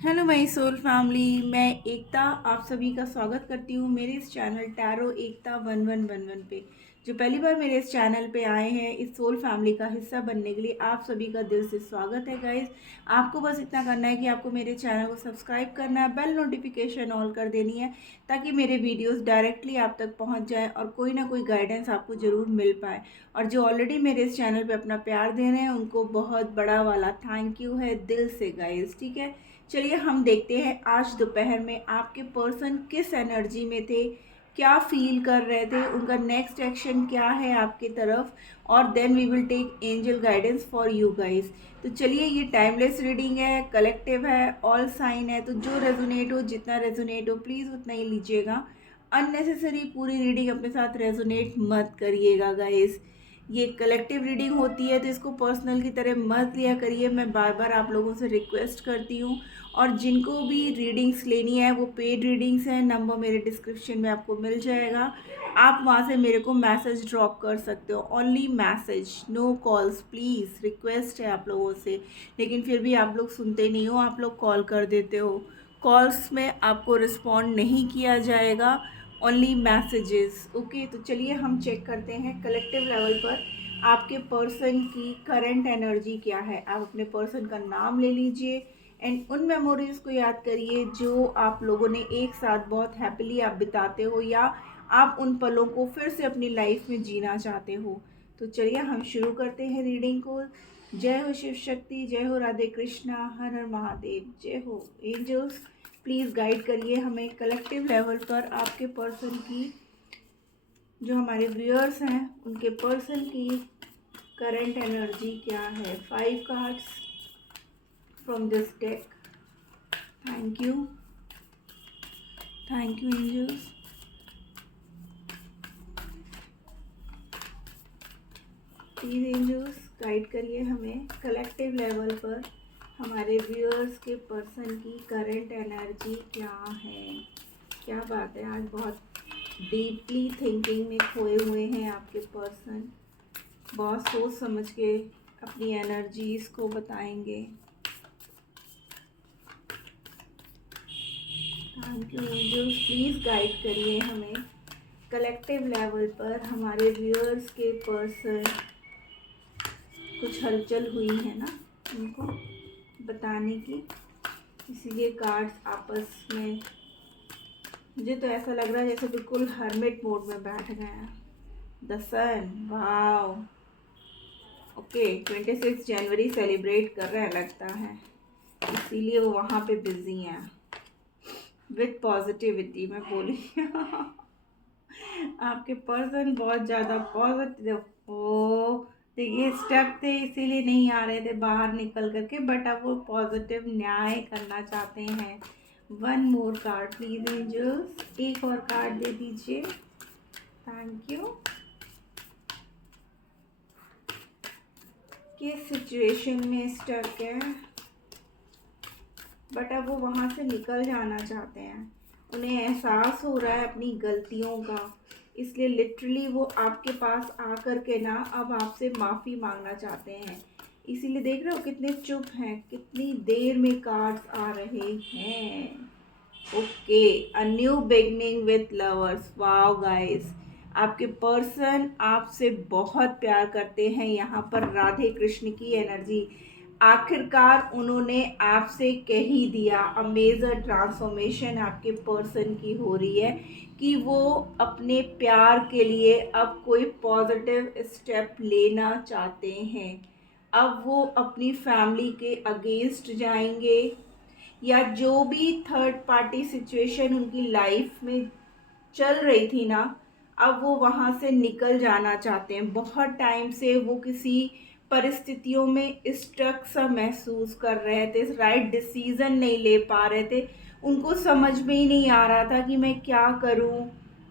Hello my soul family, मैं एकता आप सभी का स्वागत करती हूँ मेरे इस चैनल टैरो एकता 1111 पे। जो पहली बार मेरे इस चैनल पे आए हैं, इस सोल फैमिली का हिस्सा बनने के लिए आप सभी का दिल से स्वागत है गाइस। आपको बस इतना करना है कि आपको मेरे चैनल को सब्सक्राइब करना है, बेल नोटिफिकेशन ऑल कर देनी है ताकि मेरे वीडियोज़ डायरेक्टली आप तक पहुँच जाए और कोई ना कोई गाइडेंस आपको ज़रूर मिल पाए। और जो ऑलरेडी मेरे इस चैनल पर अपना प्यार दे रहे हैं उनको बहुत बड़ा वाला थैंक यू है दिल से गाइस, ठीक है। चलिए हम देखते हैं आज दोपहर में आपके पर्सन किस एनर्जी में थे, क्या फील कर रहे थे, उनका नेक्स्ट एक्शन क्या है आपके तरफ। और then we will take angel guidance for you guys. तो चलिए, ये टाइमलेस रीडिंग है, कलेक्टिव है, ऑल साइन है, तो जो रेजोनेट हो, जितना रेजोनेट हो प्लीज़ उतना ही लीजिएगा। अननेसेसरी पूरी रीडिंग अपने साथ रेजोनेट मत करिएगा गाइस। ये कलेक्टिव रीडिंग होती है तो इसको पर्सनल की तरह मत लिया करिए, मैं बार बार आप लोगों से रिक्वेस्ट करती हूँ। और जिनको भी रीडिंग्स लेनी है वो पेड रीडिंग्स हैं, नंबर मेरे डिस्क्रिप्शन में आपको मिल जाएगा। आप वहाँ से मेरे को मैसेज ड्रॉप कर सकते हो, only message, no calls please, request है आप लोगों से। लेकिन फिर भी आप लोग सुनते नहीं हो, आप लोग कॉल कर देते हो। कॉल्स में आपको रिस्पॉन्ड नहीं किया जाएगा, ओनली मैसेजेस, ओके। तो चलिए हम चेक करते हैं कलेक्टिव लेवल पर आपके पर्सन की करंट एनर्जी क्या है। आप अपने पर्सन का नाम ले लीजिए एंड उन मेमोरीज़ को याद करिए जो आप लोगों ने एक साथ बहुत हैप्पीली आप बिताते हो, या आप उन पलों को फिर से अपनी लाइफ में जीना चाहते हो। तो चलिए हम शुरू करते हैं रीडिंग को। जय हो शिव शक्ति, जय हो राधे कृष्णा, हर हर महादेव, जय हो एंजल्स। प्लीज़ गाइड करिए हमें कलेक्टिव लेवल पर आपके पर्सन की, जो हमारे व्यूअर्स हैं उनके पर्सन की करंट एनर्जी क्या है। 5 cards from this deck. Thank you angels. Please angels guide करिए हमें कलेक्टिव लेवल पर हमारे व्यूअर्स के पर्सन की करंट एनर्जी क्या है। क्या बात है, आज बहुत डीपली थिंकिंग में खोए हुए हैं आपके पर्सन, बहुत सोच समझ के अपनी एनर्जीज को बताएंगे। Thank you angels, please guide करिए हमें कलेक्टिव लेवल पर हमारे व्यूअर्स के पर्सन, कुछ हलचल हुई है ना उनको बताने की, इसीलिए कार्ड्स आपस में, मुझे तो ऐसा लग रहा है जैसे बिल्कुल हर्मिट मोड में बैठ गए हैं। The sun, wow, okay. 26 जनवरी सेलिब्रेट कर रहे हैं लगता है, इसीलिए वो वहाँ पे बिजी हैं विथ पॉजिटिविटी, मैं बोली आपके पर्सन बहुत ज़्यादा पॉजिटिव। ओ देखिए, स्टक थे इसीलिए नहीं आ रहे थे बाहर निकल करके, बट अब वो पॉजिटिव न्याय करना चाहते हैं। One more card please angels, एक और कार्ड दे दीजिए, थैंक यू। किस सिचुएशन में स्टक है, बट अब वो वहाँ से निकल जाना चाहते हैं। उन्हें एहसास हो रहा है अपनी गलतियों का, इसलिए लिटरली वो आपके पास आकर के ना अब आपसे माफ़ी मांगना चाहते हैं। इसीलिए देख रहे हो कितने चुप हैं, कितनी देर में कार्ड्स आ रहे हैं। Okay, a new beginning with lovers, wow guys. आपके पर्सन आपसे बहुत प्यार करते हैं, यहाँ पर राधे कृष्ण की एनर्जी। आखिरकार उन्होंने आपसे कह ही दिया, अ मेजर ट्रांसफॉर्मेशन आपके पर्सन की हो रही है कि वो अपने प्यार के लिए अब कोई पॉजिटिव स्टेप लेना चाहते हैं। अब वो अपनी फैमिली के अगेंस्ट जाएंगे, या जो भी थर्ड पार्टी सिचुएशन उनकी लाइफ में चल रही थी ना, अब वो वहाँ से निकल जाना चाहते हैं। बहुत टाइम से वो किसी परिस्थितियों में स्टक सा महसूस कर रहे थे, राइट डिसीजन नहीं ले पा रहे थे, उनको समझ में ही नहीं आ रहा था कि मैं क्या करूं,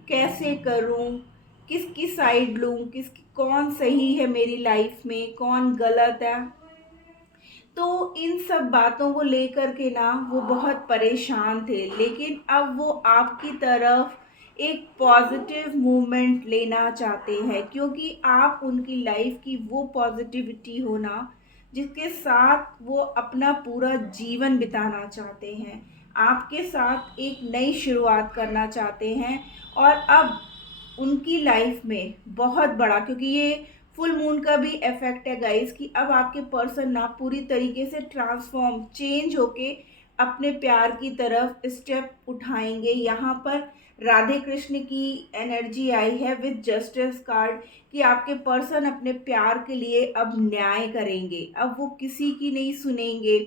कैसे करूं, किसकी साइड लूं, कौन सही है मेरी लाइफ में, कौन गलत है। तो इन सब बातों को लेकर के ना वो बहुत परेशान थे, लेकिन अब वो आपकी तरफ एक पॉजिटिव मूवमेंट लेना चाहते हैं, क्योंकि आप उनकी लाइफ की वो पॉजिटिविटी हो ना जिसके साथ वो अपना पूरा जीवन बिताना चाहते हैं, आपके साथ एक नई शुरुआत करना चाहते हैं। और अब उनकी लाइफ में बहुत बड़ा, क्योंकि ये फुल मून का भी इफेक्ट है गाइस, कि अब आपके पर्सन ना पूरी तरीके से ट्रांसफॉर्म चेंज होके अपने प्यार की तरफ स्टेप उठाएंगे। यहाँ पर राधे कृष्ण की एनर्जी आई है विद जस्टिस कार्ड, कि आपके पर्सन अपने प्यार के लिए अब न्याय करेंगे, अब वो किसी की नहीं सुनेंगे।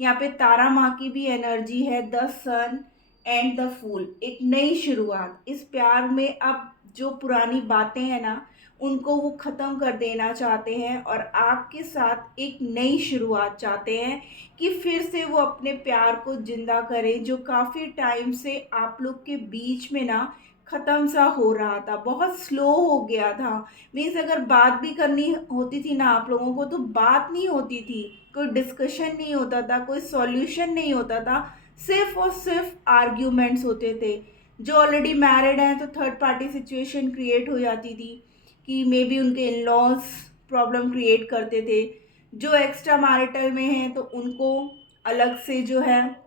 यहाँ पे तारा माँ की भी एनर्जी है, the sun and the fool, एक नई शुरुआत। इस प्यार में अब जो पुरानी बातें हैं ना, उनको वो ख़त्म कर देना चाहते हैं और आपके साथ एक नई शुरुआत चाहते हैं, कि फिर से वो अपने प्यार को जिंदा करें, जो काफ़ी टाइम से आप लोग के बीच में ना ख़त्म सा हो रहा था, बहुत स्लो हो गया था। मीन्स अगर बात भी करनी होती थी ना आप लोगों को, तो बात नहीं होती थी, कोई डिस्कशन नहीं होता था, कोई सॉल्यूशन नहीं होता था, सिर्फ और सिर्फ आर्ग्यूमेंट्स होते थे। जो ऑलरेडी मैरिड हैं तो थर्ड पार्टी सिचुएशन क्रिएट हो जाती थी, कि मे बी उनके इन लॉज प्रॉब्लम क्रिएट करते थे। जो एक्स्ट्रा मैरिटल में हैं तो उनको अलग से जो है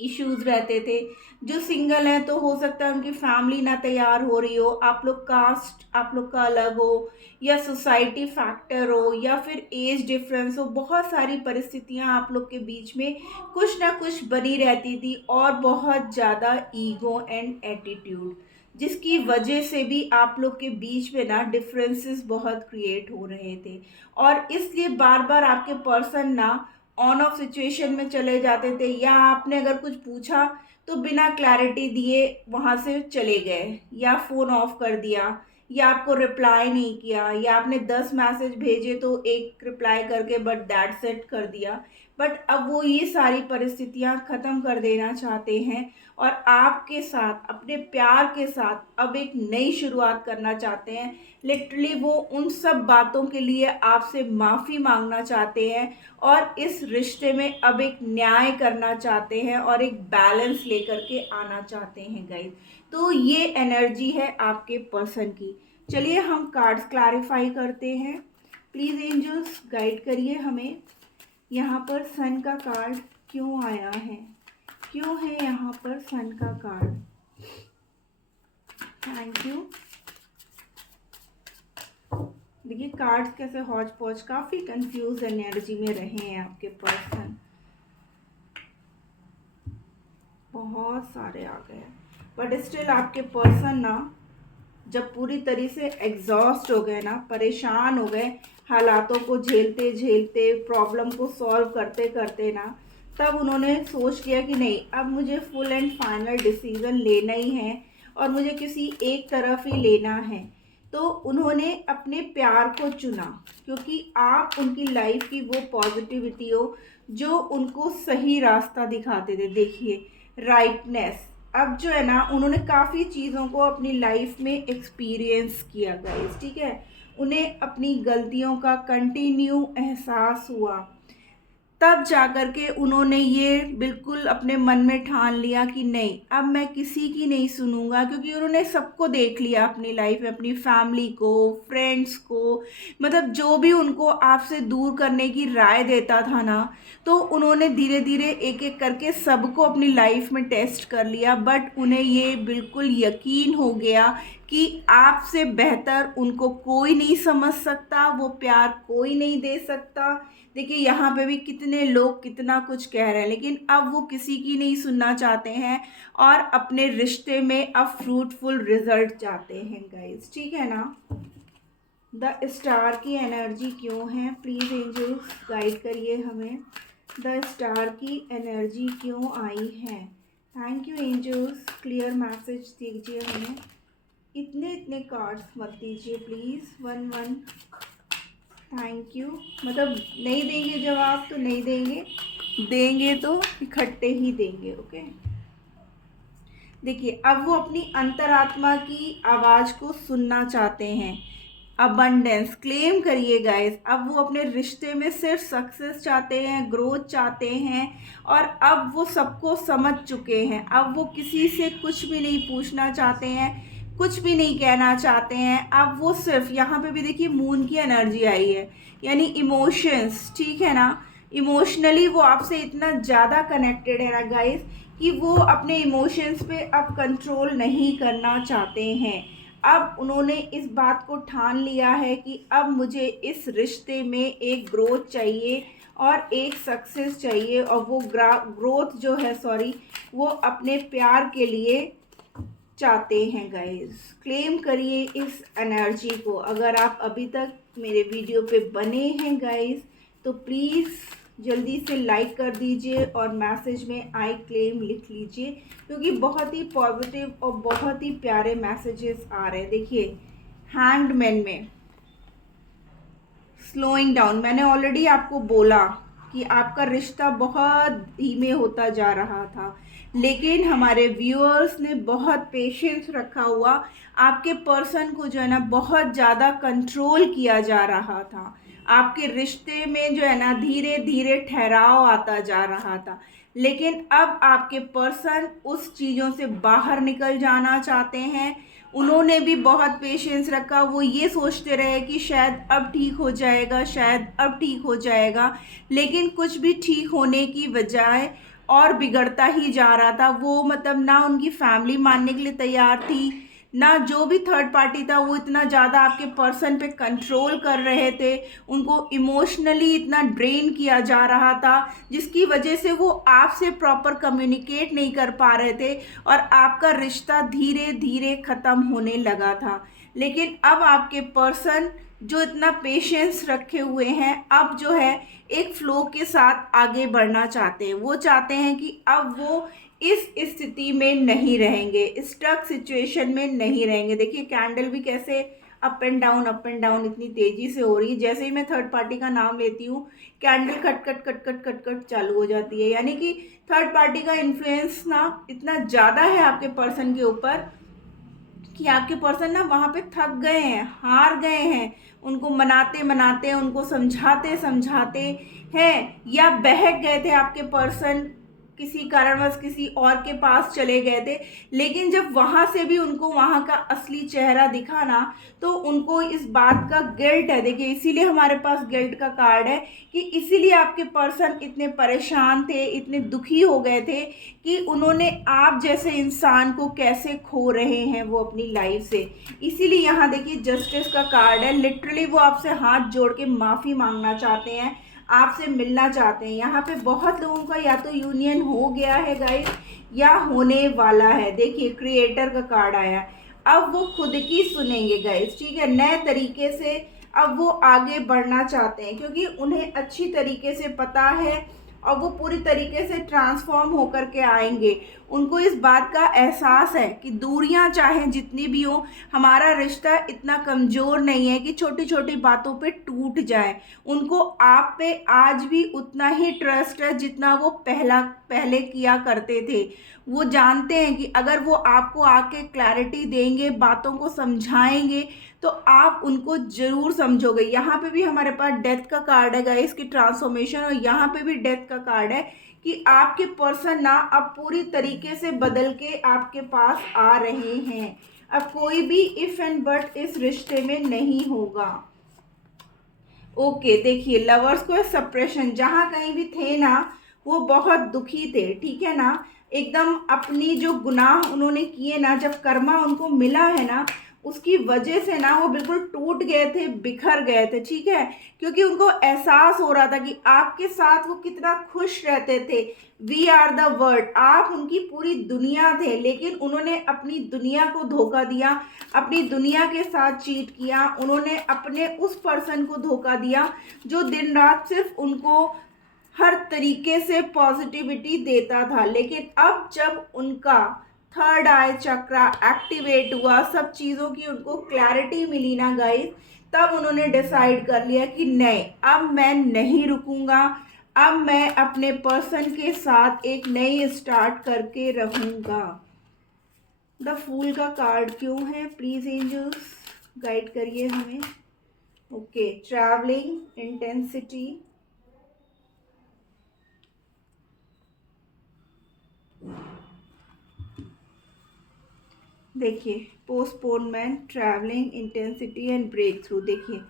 इश्यूज रहते थे। जो सिंगल हैं तो हो सकता है उनकी फैमिली ना तैयार हो रही हो, आप लोग कास्ट आप लोग का अलग हो, या सोसाइटी फैक्टर हो, या फिर एज डिफरेंस हो, बहुत सारी परिस्थितियां आप लोग के बीच में कुछ ना कुछ बनी रहती थी, और बहुत ज़्यादा ईगो एंड एटीट्यूड, जिसकी वजह से भी आप लोग के बीच में ना डिफरेंसेस बहुत क्रिएट हो रहे थे। और इसलिए बार बार आपके पर्सन ना ऑन ऑफ सिचुएशन में चले जाते थे, या आपने अगर कुछ पूछा तो बिना क्लैरिटी दिए वहाँ से चले गए, या फ़ोन ऑफ कर दिया, या आपको रिप्लाई नहीं किया, या आपने 10 मैसेज भेजे तो एक रिप्लाई करके बट दैट सेट कर दिया। बट अब वो ये सारी परिस्थितियाँ ख़त्म कर देना चाहते हैं, और आपके साथ अपने प्यार के साथ अब एक नई शुरुआत करना चाहते हैं। लिटरली वो उन सब बातों के लिए आपसे माफ़ी मांगना चाहते हैं, और इस रिश्ते में अब एक न्याय करना चाहते हैं, और एक बैलेंस लेकर के आना चाहते हैं गाइस। तो ये एनर्जी है आपके पर्सन की। चलिए हम कार्ड्स क्लैरिफाई करते हैं। प्लीज़ एंजल्स गाइड करिए हमें, यहाँ पर सन का कार्ड क्यों आया है, क्यों है यहाँ पर सन का कार्ड। Thank you. देखिए कार्ड्स कैसे हौच पौच, काफ़ी कंफ्यूज एनर्जी में रहे हैं आपके पर्सन, बहुत सारे आ गए, बट स्टिल आपके पर्सन ना जब पूरी तरह से एग्जॉस्ट हो गए ना, परेशान हो गए हालातों को झेलते झेलते, प्रॉब्लम को सॉल्व करते करते ना, तब उन्होंने सोच किया कि नहीं, अब मुझे फुल एंड फाइनल डिसीज़न लेना ही है, और मुझे किसी एक तरफ ही लेना है। तो उन्होंने अपने प्यार को चुना, क्योंकि आप उनकी लाइफ की वो पॉजिटिविटी हो जो उनको सही रास्ता दिखाते थे। देखिए राइटनेस, अब जो है ना, उन्होंने काफ़ी चीज़ों को अपनी लाइफ में एक्सपीरियंस किया गाइस, ठीक है, उन्हें अपनी गलतियों का कंटिन्यू एहसास हुआ, तब जाकर के उन्होंने ये बिल्कुल अपने मन में ठान लिया कि नहीं, अब मैं किसी की नहीं सुनूंगा, क्योंकि उन्होंने सबको देख लिया अपनी लाइफ में, अपनी फैमिली को, फ्रेंड्स को, मतलब जो भी उनको आपसे दूर करने की राय देता था ना, तो उन्होंने धीरे धीरे एक एक करके सबको अपनी लाइफ में टेस्ट कर लिया। बट उन्हें ये बिल्कुल यकीन हो गया कि आपसे बेहतर उनको कोई नहीं समझ सकता, वो प्यार कोई नहीं दे सकता। देखिए यहाँ पे भी कितने लोग कितना कुछ कह रहे हैं, लेकिन अब वो किसी की नहीं सुनना चाहते हैं, और अपने रिश्ते में अब फ्रूटफुल रिजल्ट चाहते हैं गाइस, ठीक है ना। द स्टार की एनर्जी क्यों है, प्लीज़ एंजल्स गाइड करिए हमें, द स्टार की एनर्जी क्यों आई है। Thank you angels, clear message दीजिए हमें, इतने इतने कार्ड्स मत दीजिए please, one one. Thank you, मतलब नहीं देंगे जवाब तो नहीं देंगे, देंगे तो इकट्ठे ही देंगे, ओके। देखिए अब वो अपनी अंतरात्मा की आवाज़ को सुनना चाहते हैं, अबंडेंस क्लेम करिए गाइस। अब वो अपने रिश्ते में सिर्फ सक्सेस चाहते हैं, ग्रोथ चाहते हैं, और अब वो सबको समझ चुके हैं, अब वो किसी से कुछ भी नहीं पूछना चाहते हैं, कुछ भी नहीं कहना चाहते हैं। अब वो सिर्फ यहाँ पे भी देखिए मून की एनर्जी आई है, यानी इमोशंस, ठीक है ना, इमोशनली वो आपसे इतना ज़्यादा कनेक्टेड है ना गाइस कि वो अपने इमोशंस पे अब कंट्रोल नहीं करना चाहते हैं। अब उन्होंने इस बात को ठान लिया है कि अब मुझे इस रिश्ते में एक ग्रोथ चाहिए और एक सक्सेस चाहिए, और वो ग्रोथ जो है, सॉरी, वो अपने प्यार के लिए चाहते हैं गाइस। क्लेम करिए इस एनर्जी को। अगर आप अभी तक मेरे वीडियो पे बने हैं गाइस तो प्लीज़ जल्दी से लाइक कर दीजिए और मैसेज में आई क्लेम लिख लीजिए, क्योंकि बहुत ही पॉजिटिव और बहुत ही प्यारे मैसेजेस आ रहे हैं। देखिए हैंग्ड मैन में स्लोइंग डाउन, मैंने ऑलरेडी आपको बोला कि आपका रिश्ता बहुत धीमे होता जा रहा था, लेकिन हमारे व्यूअर्स ने बहुत पेशेंस रखा हुआ। आपके पर्सन को जो है ना बहुत ज़्यादा कंट्रोल किया जा रहा था। आपके रिश्ते में जो है ना धीरे धीरे ठहराव आता जा रहा था, लेकिन अब आपके पर्सन उस चीज़ों से बाहर निकल जाना चाहते हैं। उन्होंने भी बहुत पेशेंस रखा, वो ये सोचते रहे कि शायद अब ठीक हो जाएगा, शायद अब ठीक हो जाएगा, लेकिन कुछ भी ठीक होने की बजाय और बिगड़ता ही जा रहा था। वो मतलब ना उनकी फैमिली मानने के लिए तैयार थी, ना जो भी थर्ड पार्टी था वो इतना ज़्यादा आपके पर्सन पे कंट्रोल कर रहे थे। उनको इमोशनली इतना ड्रेन किया जा रहा था, जिसकी वजह से वो आपसे प्रॉपर कम्युनिकेट नहीं कर पा रहे थे और आपका रिश्ता धीरे धीरे ख़त्म होने लगा था। लेकिन अब आपके पर्सन जो इतना पेशेंस रखे हुए हैं, अब जो है एक फ्लो के साथ आगे बढ़ना चाहते हैं। वो चाहते हैं कि अब वो इस स्थिति में नहीं रहेंगे, स्टक सिचुएशन में नहीं रहेंगे। देखिए कैंडल भी कैसे अप एंड डाउन इतनी तेजी से हो रही है। जैसे ही मैं थर्ड पार्टी का नाम लेती हूँ candle cut cut cut cut cut cut चालू हो जाती है, यानी कि थर्ड पार्टी का इन्फ्लुएंस ना इतना ज़्यादा है आपके पर्सन के ऊपर कि आपके पर्सन ना वहाँ पे थक गए हैं, हार गए हैं। उनको मनाते मनाते, उनको समझाते समझाते हैं, या बहक गए थे आपके पर्सन, किसी कारणवश किसी और के पास चले गए थे। लेकिन जब वहाँ से भी उनको वहाँ का असली चेहरा दिखा ना, तो उनको इस बात का गिल्ट है। देखिए इसीलिए हमारे पास गिल्ट का कार्ड है कि इसीलिए आपके पर्सन इतने परेशान थे, इतने दुखी हो गए थे कि उन्होंने आप जैसे इंसान को कैसे खो रहे हैं वो अपनी लाइफ से। इसीलिए यहाँ देखिए जस्टिस का कार्ड है। लिटरली वो आपसे हाथ जोड़ के माफ़ी मांगना चाहते हैं, आपसे मिलना चाहते हैं। यहाँ पे बहुत लोगों का या तो यूनियन हो गया है गाइस, या होने वाला है। देखिए क्रिएटर का कार्ड आया है। अब वो खुद की सुनेंगे गाइस, ठीक है, नए तरीके से अब वो आगे बढ़ना चाहते हैं, क्योंकि उन्हें अच्छी तरीके से पता है और वो पूरी तरीके से ट्रांसफॉर्म होकर के आएंगे। उनको इस बात का एहसास है कि दूरियां चाहे जितनी भी हो, हमारा रिश्ता इतना कमज़ोर नहीं है कि छोटी छोटी बातों पे टूट जाए। उनको आप पे आज भी उतना ही ट्रस्ट है जितना वो पहले किया करते थे। वो जानते हैं कि अगर वो आपको आके क्लैरिटी देंगे, बातों को समझाएंगे, तो आप उनको जरूर समझोगे। यहाँ पे भी हमारे पास डेथ का कार्ड है गाइस की ट्रांसफॉर्मेशन, और यहाँ पे भी डेथ का कार्ड है कि आपके पर्सन ना अब पूरी तरीके से बदल के आपके पास आ रहे हैं। अब कोई भी इफ एंड बट इस रिश्ते में नहीं होगा। ओके देखिए लवर्स को सप्रेशन, जहाँ कहीं भी थे ना वो बहुत दुखी थे, ठीक है ना, एकदम अपनी जो गुनाह उन्होंने किए ना, जब कर्मा उनको मिला है ना, उसकी वजह से ना वो बिल्कुल टूट गए थे, बिखर गए थे, ठीक है, क्योंकि उनको एहसास हो रहा था कि आपके साथ वो कितना खुश रहते थे। वी आर द वर्ल्ड, आप उनकी पूरी दुनिया थे, लेकिन उन्होंने अपनी दुनिया को धोखा दिया, अपनी दुनिया के साथ चीट किया। उन्होंने अपने उस पर्सन को धोखा दिया जो दिन रात सिर्फ उनको हर तरीके से पॉजिटिविटी देता था। लेकिन अब जब उनका थर्ड आई चक्रा एक्टिवेट हुआ, सब चीज़ों की उनको क्लैरिटी मिली ना गाइस, तब उन्होंने डिसाइड कर लिया कि नहीं, अब मैं नहीं रुकूंगा, अब मैं अपने पर्सन के साथ एक नई स्टार्ट करके रहूँगा। द फूल का कार्ड क्यों है, प्लीज़ एंजल्स गाइड करिए हमें। ओके ट्रैवलिंग इंटेंसिटी, देखिए postponement, travelling, intensity and breakthrough. देखिए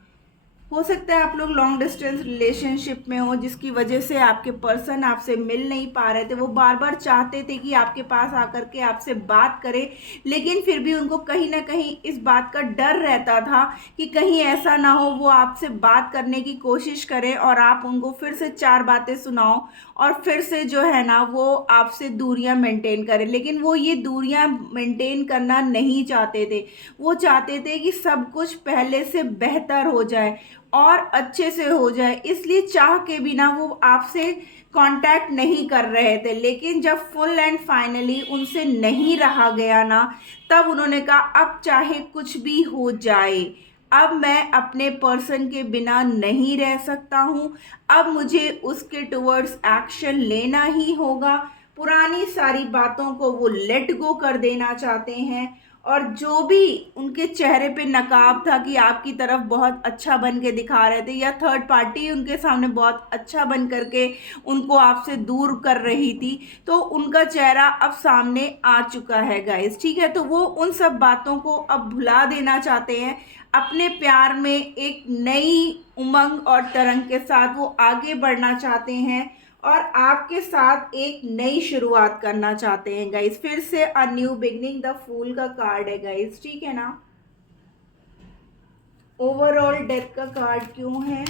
हो सकता है आप लोग लॉन्ग डिस्टेंस रिलेशनशिप में हो, जिसकी वजह से आपके पर्सन आपसे मिल नहीं पा रहे थे। वो बार बार चाहते थे कि आपके पास आकर के आपसे बात करें, लेकिन फिर भी उनको कहीं ना कहीं इस बात का डर रहता था कि कहीं ऐसा ना हो वो आपसे बात करने की कोशिश करें और आप उनको फिर से चार बातें सुनाओ और फिर से जो है ना वो आपसे दूरियां मेंटेन करें। लेकिन वो ये दूरियां मेंटेन करना नहीं चाहते थे। वो चाहते थे कि सब कुछ पहले से बेहतर हो जाए और अच्छे से हो जाए, इसलिए चाह के बिना वो आपसे कांटेक्ट नहीं कर रहे थे। लेकिन जब फुल एंड फाइनली उनसे नहीं रहा गया ना, तब उन्होंने कहा अब चाहे कुछ भी हो जाए, अब मैं अपने पर्सन के बिना नहीं रह सकता हूँ, अब मुझे उसके टुवर्ड्स एक्शन लेना ही होगा। पुरानी सारी बातों को वो लेट गो कर देना चाहते हैं और जो भी उनके चेहरे पे नकाब था कि आपकी तरफ बहुत अच्छा बन के दिखा रहे थे या थर्ड पार्टी उनके सामने बहुत अच्छा बन करके उनको आपसे दूर कर रही थी, तो उनका चेहरा अब सामने आ चुका है गाइस। ठीक है, तो वो उन सब बातों को अब भुला देना चाहते हैं। अपने प्यार में एक नई उमंग और तरंग के साथ वो आगे बढ़ना चाहते हैं और आपके साथ एक नई शुरुआत करना चाहते हैं गाइस। फिर से a new beginning, the fool का कार्ड है गाइस। ठीक है ना। ओवरऑल डेथ का कार्ड क्यों है,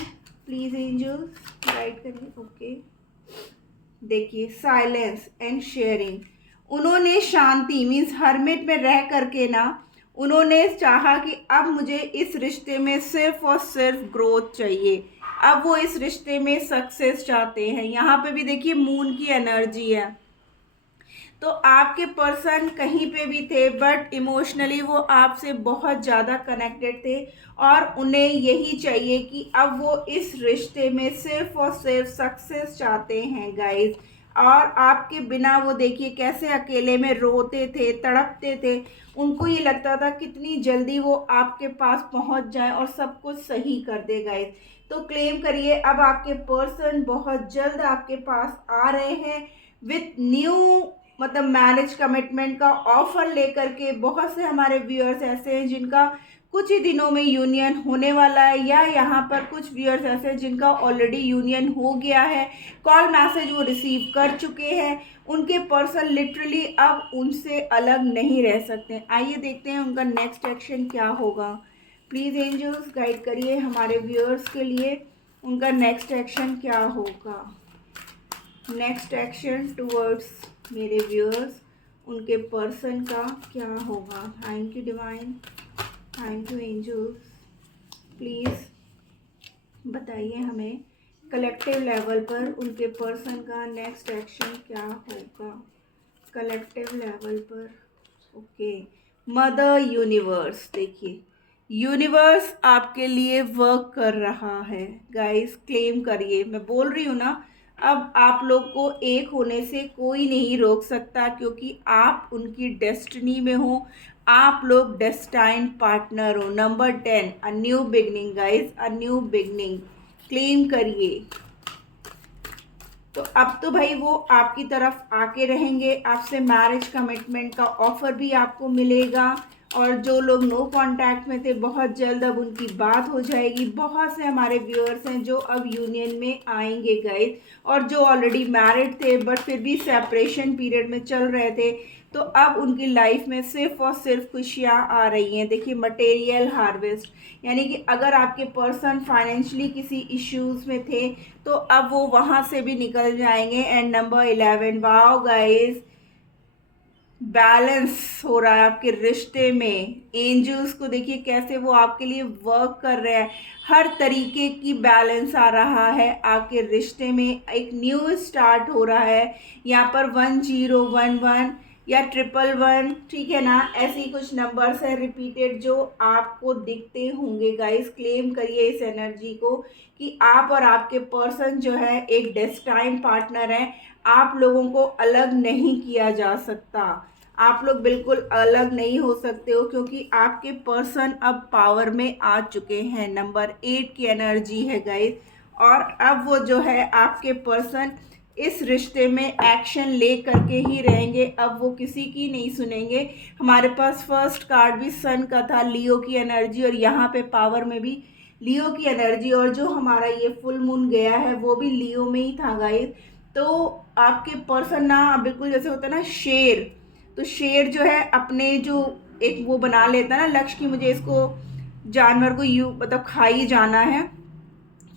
प्लीज एंजल्स गाइड करिए। ओके, देखिए साइलेंस एंड शेयरिंग। उन्होंने शांति मीन्स हर्मिट में रह करके ना उन्होंने चाहा कि अब मुझे इस रिश्ते में सिर्फ और सिर्फ ग्रोथ चाहिए। अब वो इस रिश्ते में सक्सेस चाहते हैं। यहाँ पे भी देखिए मून की एनर्जी है, तो आपके पर्सन कहीं पे भी थे बट इमोशनली वो आपसे बहुत ज़्यादा कनेक्टेड थे और उन्हें यही चाहिए कि अब वो इस रिश्ते में सिर्फ और सिर्फ सक्सेस चाहते हैं गाइस। और आपके बिना वो देखिए कैसे अकेले में रोते थे, तड़पते थे। उनको ये लगता था कितनी जल्दी वो आपके पास पहुंच जाए और सब कुछ सही कर दे गाइस। तो क्लेम करिए, अब आपके पर्सन बहुत जल्द आपके पास आ रहे हैं विथ न्यू मतलब मैरिज कमिटमेंट का ऑफर लेकर के। बहुत से हमारे व्यूअर्स ऐसे हैं जिनका कुछ ही दिनों में यूनियन होने वाला है, या यहाँ पर कुछ व्यूअर्स ऐसे हैं जिनका ऑलरेडी यूनियन हो गया है, कॉल मैसेज वो रिसीव कर चुके हैं। उनके पर्सन लिटरली अब उनसे अलग नहीं रह सकते। आइए देखते हैं उनका नेक्स्ट एक्शन क्या होगा। प्लीज़ एंजल्स गाइड करिए हमारे व्यूअर्स के लिए, उनका नेक्स्ट एक्शन क्या होगा। नेक्स्ट एक्शन टूवर्ड्स मेरे व्यूअर्स, उनके पर्सन का क्या होगा। Thank you divine, thank you angels. Please बताइए हमें कलेक्टिव लेवल पर उनके पर्सन का नेक्स्ट एक्शन क्या होगा। कलेक्टिव लेवल पर ओके। मदर यूनिवर्स, देखिए यूनिवर्स आपके लिए वर्क कर रहा है गाइस। क्लेम करिए, मैं बोल रही हूँ ना, अब आप लोग को एक होने से कोई नहीं रोक सकता क्योंकि आप उनकी डेस्टिनी में हो। आप लोग डेस्टाइन्ड पार्टनर हो। नंबर 10, अ न्यू बिगनिंग गाइस, अ न्यू बिगनिंग। क्लेम करिए। तो अब तो भाई वो आपकी तरफ आके रहेंगे, आपसे मैरिज कमिटमेंट का ऑफर भी आपको मिलेगा। और जो लोग नो कांटेक्ट में थे बहुत जल्द अब उनकी बात हो जाएगी। बहुत से हमारे व्यूअर्स हैं जो अब यूनियन में आएंगे गाइस, और जो ऑलरेडी मैरिड थे बट फिर भी सेपरेशन पीरियड में चल रहे थे, तो अब उनकी लाइफ में सिर्फ और सिर्फ खुशियाँ आ रही हैं। देखिए मटेरियल हार्वेस्ट, यानी कि अगर आपके पर्सन फाइनेंशियली किसी इश्यूज में थे तो अब वो वहाँ से भी निकल जाएंगे। And number 11, wow guys, balance हो रहा है आपके रिश्ते में। एंजल्स को देखिए कैसे वो आपके लिए वर्क कर रहे हैं। हर तरीके की बैलेंस आ रहा है आपके रिश्ते में। एक न्यू स्टार्ट हो रहा है यहाँ पर। 1011 या 111, ठीक है ना, ऐसी कुछ नंबर्स है रिपीटेड जो आपको दिखते होंगे गाइस। क्लेम करिए इस एनर्जी को कि आप और आपके पर्सन जो है एक डेस्टाइन्ड पार्टनर है। आप लोगों को अलग नहीं किया जा सकता। आप लोग बिल्कुल अलग नहीं हो सकते हो क्योंकि आपके पर्सन अब पावर में आ चुके हैं। नंबर 8 की एनर्जी है गाइस, और अब वो जो है आपके पर्सन इस रिश्ते में एक्शन ले करके ही रहेंगे, अब वो किसी की नहीं सुनेंगे। हमारे पास फर्स्ट कार्ड भी सन का था, लियो की एनर्जी, और यहाँ पे पावर में भी लियो की एनर्जी, और जो हमारा ये फुल मून गया है वो भी लियो में ही था गाइस। तो आपके पर्सन ना बिल्कुल जैसे होता है ना शेर, तो शेर जो है अपने जो एक वो बना लेता है ना लक्ष्य की, मुझे इसको जानवर को यू मतलब खा ही जाना है,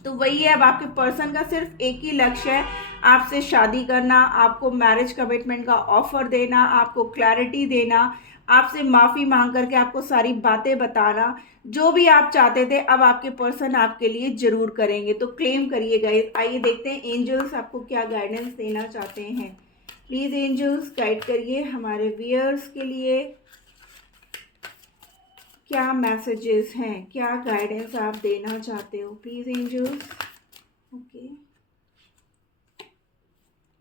तो वही है। अब आपके पर्सन का सिर्फ एक ही लक्ष्य है, आपसे शादी करना, आपको मैरिज कमिटमेंट का ऑफर देना, आपको क्लैरिटी देना, आपसे माफ़ी मांग करके आपको सारी बातें बताना। जो भी आप चाहते थे अब आपके पर्सन आपके लिए ज़रूर करेंगे, तो क्लेम करिए गाइस। आइए देखते हैं एंजल्स आपको क्या गाइडेंस देना चाहते हैं। प्लीज़ एंजल्स गाइड करिए हमारे व्यूअर्स के लिए, क्या मैसेजेस हैं, क्या गाइडेंस आप देना चाहते हो, please angels. Okay,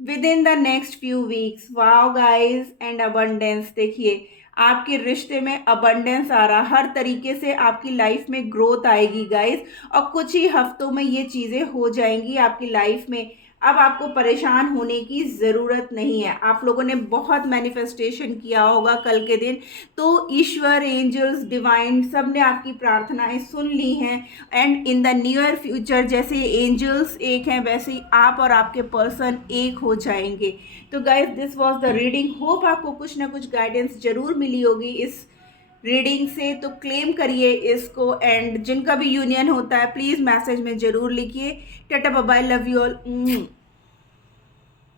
within the next few weeks, wow guys, and abundance. देखिए आपके रिश्ते में अबंडेंस आ रहा, हर तरीके से आपकी लाइफ में ग्रोथ आएगी गाइस, और कुछ ही हफ्तों में ये चीज़ें हो जाएंगी आपकी लाइफ में। अब आपको परेशान होने की ज़रूरत नहीं है। आप लोगों ने बहुत मैनिफेस्टेशन किया होगा कल के दिन, तो ईश्वर, एंजल्स, डिवाइन सब ने आपकी प्रार्थनाएं सुन ली हैं, and in the near future जैसे एंजल्स एक हैं वैसे ही आप और आपके पर्सन एक हो जाएंगे। तो guys this was the reading, hope आपको कुछ ना कुछ गाइडेंस जरूर मिली होगी इस रीडिंग से, तो क्लेम करिए इसको, एंड जिनका भी यूनियन होता है प्लीज़ मैसेज में ज़रूर लिखिए। Tata bye bye, love you all.